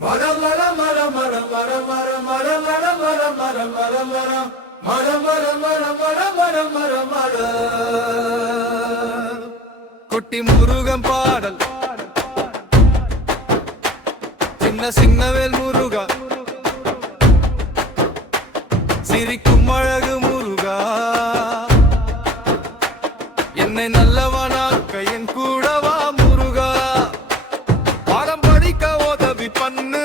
மர மர மர மர மர மர மர மர மர மர மர மர மர மர மர மர மர மர மர குட்டி முருகன் பாடல். சின்ன சின்னவேல் முருகா. சிரிக்கும் அழகு முருகா. என்னை நல்லவனாக்கையின் Anne.